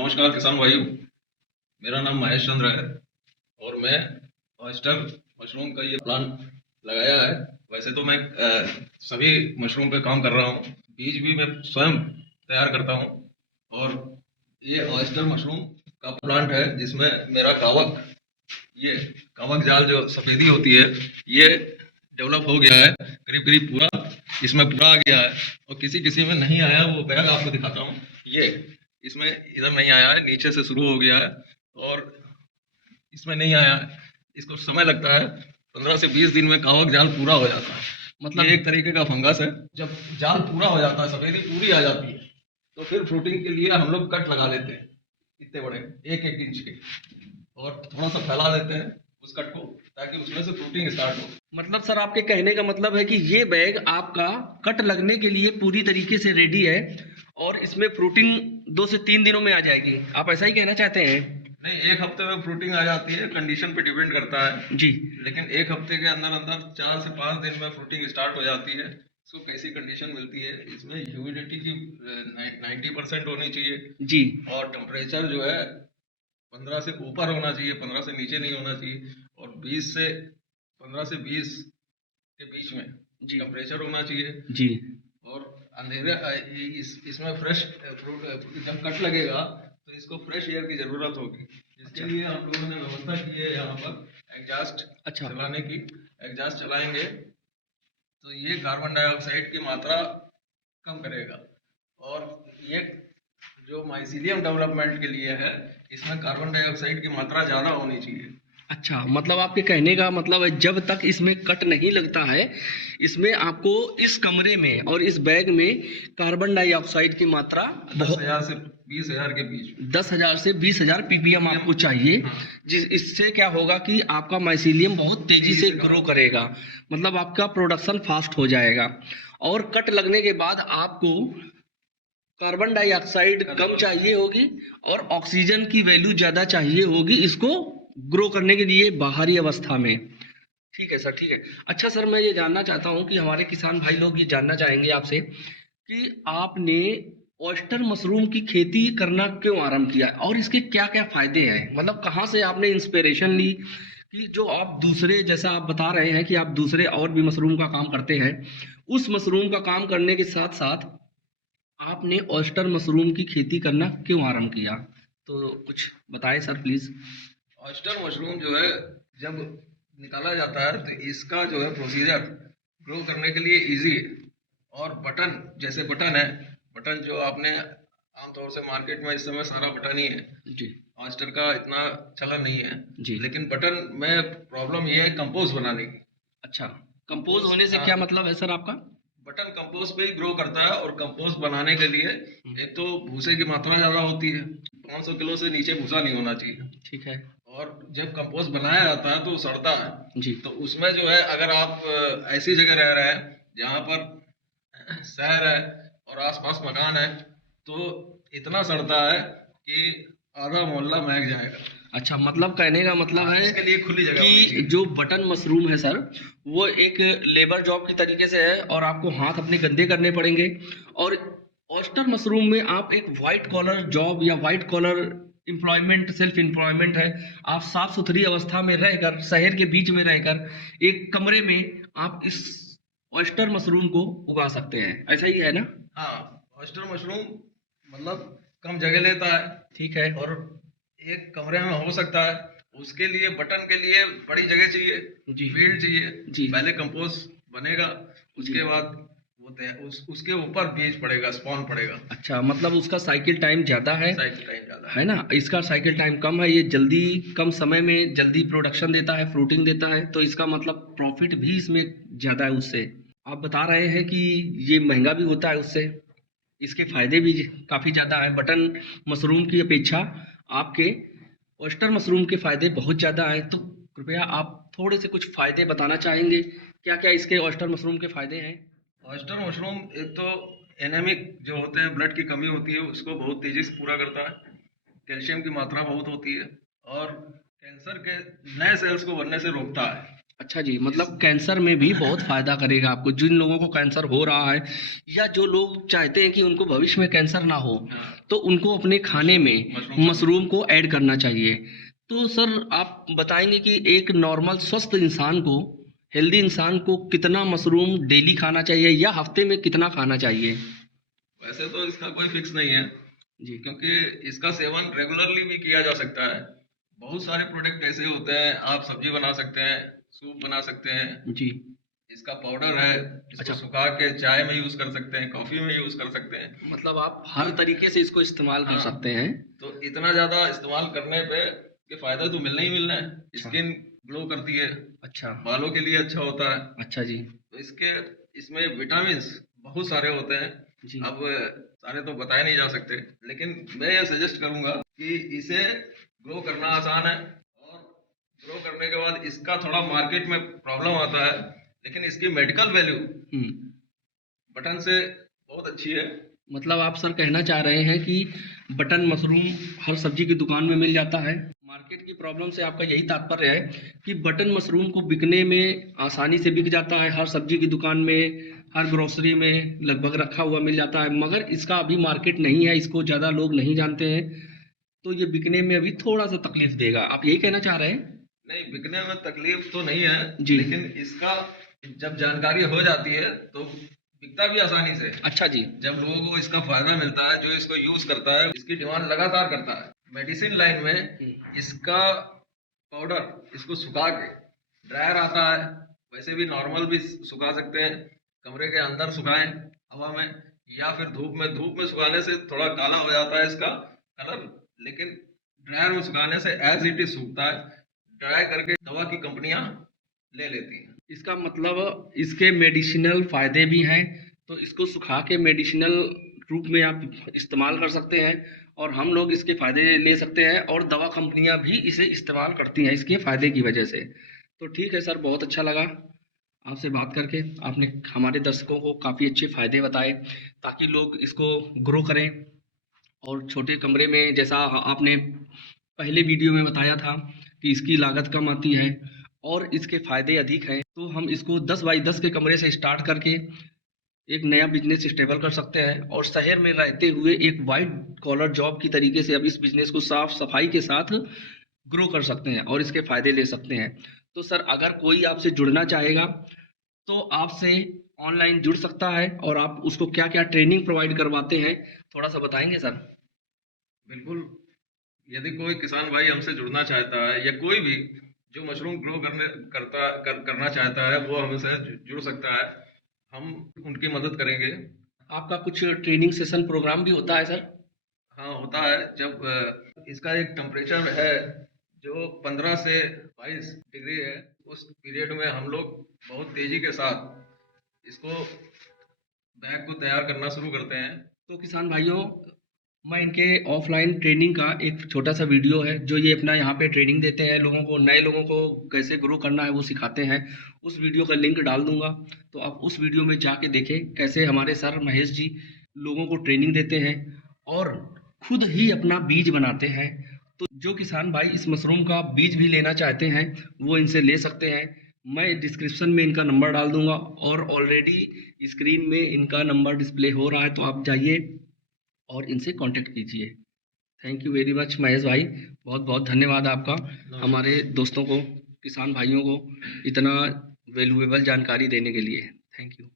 नमस्कार किसान भाइयों। मेरा नाम महेश चंद्र है और मैं ऑयस्टर मशरूम का ये प्लांट लगाया है। वैसे तो मैं सभी मशरूम पे काम कर रहा हूँ। बीज भी मैं स्वयं तैयार करता हूँ और ये ऑयस्टर मशरूम का प्लांट है जिसमें मेरा ये कवक जाल जो सफेदी होती है ये डेवलप हो गया है। करीब करीब पूरा इसमें पूरा आ गया है और किसी किसी में नहीं आया। वो बैग आपको दिखाता हूँ। ये इसमें इधर नहीं आया है, नीचे से शुरू हो गया है और इसमें नहीं आया है। इसको समय लगता है, 15 से 20 दिन में कवक जाल पूरा हो जाता है। मतलब ये एक तरीके का फंगस है। जब जाल पूरा हो जाता है, सफेदी पूरी आ जाती है, तो फिर फ्रूटिंग के लिए हम लोग कट लगा लेते हैं, इतने बड़े 1-1 इंच के, और थोड़ा सा फैला देते हैं उस कट को ताकि उसमें से फ्रूटिंग स्टार्ट हो। मतलब सर आपके कहने का मतलब है कि ये बैग आपका कट लगने के लिए पूरी तरीके से रेडी है और इसमें फ्रूटिंग 2 से 3 दिनों में आ जाएगी। आप ऐसा ही कहना चाहते हैं? नहीं, 1 हफ्ते में फ्रूटिंग आ जाती है, कंडीशन पे डिपेंड करता है जी। लेकिन 1 हफ्ते के अंदर अंदर 4 से 5 दिन में फ्रूटिंग स्टार्ट हो जाती है। इसको कैसी कंडीशन मिलती है, इसमें ह्यूमिडिटी की 90% होनी चाहिए जी। और टेम्परेचर जो है 15 से ऊपर होना चाहिए, 15 से नीचे नहीं होना चाहिए, और 15 से 20 के बीच में जी। टेम्परेचर होना चाहिए। जी। और अंधेरे इसमें फ्रेश फ्रूट जब कट लगेगा तो इसको फ्रेश एयर की जरूरत होगी। इसके लिए हम लोगों ने व्यवस्था की है यहाँ पर एग्जॉस्ट चलाने की। एग्जॉस्ट चलाएंगे तो ये कार्बन डाइऑक्साइड की मात्रा कम करेगा और ये जो माइसीलियम डेवलपमेंट के लिए है, इसमें कार्बन डाइऑक्साइड की मात्रा ज़्यादा होनी चाहिए। अच्छा, मतलब आपके कहने का मतलब है जब तक इसमें कट नहीं लगता है, इसमें आपको इस कमरे में और इस बैग में कार्बन डाइऑक्साइड की मात्रा 10,000 से 20,000 के बीच में, 10,000 से 20,000 ppm आपको चाहिए। जिस इससे क्या होगा कि आपका माइसीलियम बहुत तेजी से ग्रो करेगा, मतलब आपका प्रोडक्शन फास्ट हो जाएगा। और कट लगने के बाद आपको कार्बन डाइऑक्साइड कम चाहिए होगी और ऑक्सीजन की वैल्यू ज़्यादा चाहिए होगी इसको ग्रो करने के लिए बाहरी अवस्था में। ठीक है सर, ठीक है। अच्छा सर, मैं ये जानना चाहता हूँ कि हमारे किसान भाई लोग ये जानना चाहेंगे आपसे कि आपने ऑयस्टर मशरूम की खेती करना क्यों आरंभ किया और इसके क्या क्या फायदे हैं? मतलब कहाँ से आपने इंस्पिरेशन ली कि जो आप दूसरे, जैसा आप बता रहे हैं कि आप दूसरे और भी मशरूम का काम करते हैं, उस मशरूम का काम करने के साथ साथ आपने ऑयस्टर मशरूम की खेती करना क्यों आरंभ किया? तो कुछ बताएं सर प्लीज। ऑयस्टर मशरूम जो है, जब निकाला जाता है तो इसका जो है प्रोसीजर ग्रो करने के लिए इजी है। और बटन, जैसे बटन है, बटन जो आपने आमतौर से मार्केट में इस समय सारा बटन ही है जी। ऑयस्टर का इतना चलन नहीं है जी। लेकिन बटन में प्रॉब्लम ये है कंपोज बनाने की। अच्छा, कंपोज होने से क्या मतलब है सर आपका? बटन कंपोस्ट पे ही ग्रो करता है और कंपोस्ट बनाने के लिए एक तो भूसे की मात्रा ज़्यादा होती है, 500 किलो से नीचे भूसा नहीं होना चाहिए। ठीक है। और जब कंपोस्ट बनाया जाता है तो सड़ता है जी। तो उसमें जो है, अगर आप ऐसी जगह रह रहे हैं जहाँ पर शहर है और आसपास मकान है तो इतना सड़ता है कि आधा मोहल्ला महक जाएगा। अच्छा, मतलब कहने का मतलब है इसके लिए खुली जगह होनी कि चाहिए। जो बटन मशरूम है सर, वो एक लेबर जॉब की तरीके से है और आपको हाथ अपने गंदे करने पड़ेंगे। और ऑयस्टर मशरूम में आप एक वाइट कॉलर जॉब या white collar employment, self employment है। आप साफ सुथरी अवस्था में रहकर, शहर के बीच में रहकर, एक कमरे में आप इस ऑयस्टर मशरूम को उगा सकते हैं। ऐसा ही है ना? हाँ, ऑयस्टर मशरूम मतलब कम जगह लेता है, ठीक है। और एक कमरे में हो सकता है। उसके लिए, बटन के लिए बड़ी जगह चाहिए, जी। फील्ड चाहिए। जी। पहले कंपोस्ट बनेगा, उसके बाद उसके ऊपर बीज पड़ेगा, स्पॉन पड़ेगा। अच्छा, मतलब उसका साइकिल टाइम ज़्यादा है, साइकिल टाइम ज़्यादा है ना? इसका साइकिल टाइम कम है, ये जल्दी, कम समय में जल्दी प्रोडक्शन देता है, फ्रूटिंग देता है, तो इसका मतलब प्रॉफिट भी इसमें ज़्यादा है उससे। आप बता रहे हैं कि ये महंगा भी होता है उससे, इसके फायदे भी काफ़ी ज़्यादा हैं बटन मशरूम की अपेक्षा। आपके ऑयस्टर मशरूम के फायदे बहुत ज़्यादा हैं, तो कृपया आप थोड़े से कुछ फायदे बताना चाहेंगे, क्या क्या इसके ऑयस्टर मशरूम के फायदे हैं? ऑयस्टर मशरूम एक तो एनेमिक जो होते हैं, ब्लड की कमी होती है, उसको बहुत तेजी से पूरा करता है। कैल्शियम की मात्रा बहुत होती है और कैंसर के नए सेल्स को बनने से रोकता है। अच्छा जी, मतलब कैंसर में भी बहुत फायदा करेगा आपको। जिन लोगों को कैंसर हो रहा है या जो लोग चाहते हैं कि उनको भविष्य में कैंसर ना हो, हाँ, तो उनको अपने खाने में मशरूम मशरूम को ऐड करना चाहिए। तो सर आप बताएंगे कि एक नॉर्मल स्वस्थ इंसान को, हेल्दी इंसान को कितना मशरूम डेली खाना चाहिए या हफ्ते में कितना खाना चाहिए? वैसे तो इसका कोई फिक्स नहीं है, जी। क्योंकि इसका सेवन रेगुलरली भी किया जा सकता है। बहुत सारे प्रोडक्ट ऐसे होते हैं, आप सब्जी बना सकते हैं, सूप बना सकते हैं। जी। इसका पाउडर है, इसको अच्छा, सुखा के चाय में यूज कर सकते हैं, कॉफी में यूज कर सकते हैं। मतलब आप हर तरीके से इसको इस्तेमाल कर हाँ, सकते हैं। तो इतना ज्यादा इस्तेमाल करने पे ये फायदा तो मिलना ही मिलना है। अच्छा। स्किन ग्लो करती है, अच्छा। बालों के लिए अच्छा होता है। अच्छा जी। तो इसके इसमें विटामिन बहुत सारे होते हैं। जी। अब सारे तो बताए नहीं जा सकते, लेकिन मैं ये सजेस्ट करूंगा कि इसे ग्रो करना आसान है, और ग्रो करने के बाद इसका थोड़ा मार्केट में प्रॉब्लम आता है, लेकिन इसकी मेडिकल वैल्यू हम्म। बटन से बहुत अच्छी है। मतलब आप सर कहना चाह रहे हैं कि बटन मशरूम हर सब्जी की दुकान में मिल जाता है। मार्केट की प्रॉब्लम से आपका यही तात्पर्य है कि बटन मशरूम को बिकने में आसानी से बिक जाता है, हर सब्जी की दुकान में, हर ग्रोसरी में लगभग रखा हुआ मिल जाता है, मगर इसका अभी मार्केट नहीं है, इसको ज़्यादा लोग नहीं जानते हैं, तो ये बिकने में अभी थोड़ा सा तकलीफ देगा। आप यही कहना चाह रहे हैं? नहीं, बिकने में तकलीफ तो नहीं है, जी। लेकिन इसका जब जानकारी हो जाती है तो बिकता भी आसानी से। अच्छा जी। जब लोगों को इसका फायदा मिलता है, जो इसको यूज करता है, इसकी डिमांड लगातार करता है। मेडिसिन लाइन में इसका पाउडर, इसको सुखा के, ड्रायर आता है, वैसे भी नॉर्मल भी सुखा सकते हैं, कमरे के अंदर सुखाएं हवा में, या फिर धूप में सुखाने से थोड़ा काला हो जाता है इसका कलर, लेकिन ड्रायर में सुखाने से एज इट इज सूखता है। ड्राई करके दवा की कंपनियां ले लेती हैं। इसका मतलब इसके मेडिसिनल फायदे भी हैं, तो इसको सुखा के मेडिसिनल रूप में आप इस्तेमाल कर सकते हैं, और हम लोग इसके फायदे ले सकते हैं, और दवा कंपनियां भी इसे इस्तेमाल करती हैं इसके फायदे की वजह से। तो ठीक है सर, बहुत अच्छा लगा आपसे बात करके। आपने हमारे दर्शकों को काफ़ी अच्छे फायदे बताए ताकि लोग इसको ग्रो करें। और छोटे कमरे में, जैसा आपने पहले वीडियो में बताया था कि इसकी लागत कम आती है और इसके फायदे अधिक हैं, तो हम इसको 10 बाई 10 के कमरे से स्टार्ट करके एक नया बिजनेस स्टेबल कर सकते हैं, और शहर में रहते हुए एक वाइट कॉलर जॉब की तरीके से अब इस बिजनेस को साफ सफाई के साथ ग्रो कर सकते हैं और इसके फायदे ले सकते हैं। तो सर अगर कोई आपसे जुड़ना चाहेगा तो आपसे ऑनलाइन जुड़ सकता है, और आप उसको क्या क्या ट्रेनिंग प्रोवाइड करवाते हैं, थोड़ा सा बताएंगे सर? बिल्कुल, यदि कोई किसान भाई हमसे जुड़ना चाहता है, या कोई भी जो मशरूम ग्रो करना चाहता है, वो हमसे जुड़ सकता है। हम उनकी मदद करेंगे। आपका कुछ ट्रेनिंग सेशन प्रोग्राम भी होता है सर? हाँ, होता है। जब इसका एक टेम्परेचर है जो 15 से 22 डिग्री है, उस पीरियड में हम लोग बहुत तेजी के साथ इसको बैग को तैयार करना शुरू करते हैं। तो किसान भाइयों, मैं इनके ऑफलाइन ट्रेनिंग का एक छोटा सा वीडियो है जो ये अपना यहाँ पे ट्रेनिंग देते हैं लोगों को, नए लोगों को कैसे ग्रो करना है वो सिखाते हैं, उस वीडियो का लिंक डाल दूंगा, तो आप उस वीडियो में जाके देखें कैसे हमारे सर महेश जी लोगों को ट्रेनिंग देते हैं और खुद ही अपना बीज बनाते हैं। तो जो किसान भाई इस मशरूम का बीज भी लेना चाहते हैं वो इनसे ले सकते हैं। मैं डिस्क्रिप्शन में इनका नंबर डाल दूंगा, और ऑलरेडी स्क्रीन में इनका नंबर डिस्प्ले हो रहा है, तो आप जाइए और इनसे कांटेक्ट कीजिए। Thank you very much Mahesh भाई, बहुत बहुत धन्यवाद आपका हमारे दोस्तों को, किसान भाइयों को इतना वैल्यूएबल जानकारी देने के लिए। Thank you.